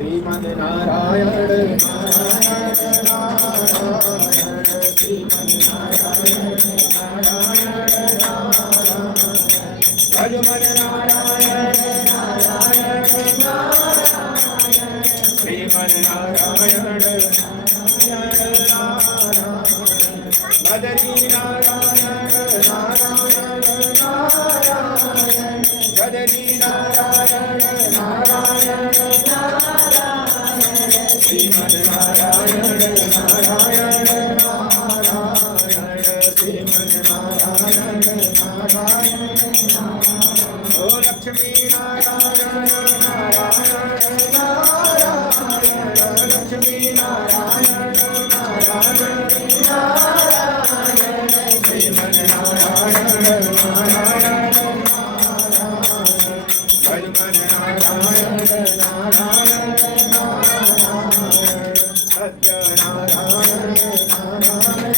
શ્રીમદ નારાયણ નારાયણ નારાયણ શ્રીમદ નારાયણ નારાયણ નારાયણ ભજ મન નારાયણ નારાયણ નારાયણ શ્રીમદ નારાયણ નારાયણ નારાયણ બદરી નારાયણ નારાયણ નારાયણ બદરી નારાયણ નારાયણ નારાયણ શ્રીમદ નારાયણ નારાયણ નારાયણ શ્રીમદ નારાયણ નારાયણ ઓ લક્ષ્મી નારાયણ નારાયણ નારાયણ લક્ષ્મી નારાયણ નારાયણ નારાયણ શ્રીમદ નારાયણ નારાયણ સત્ય નારાયણ નારાયણ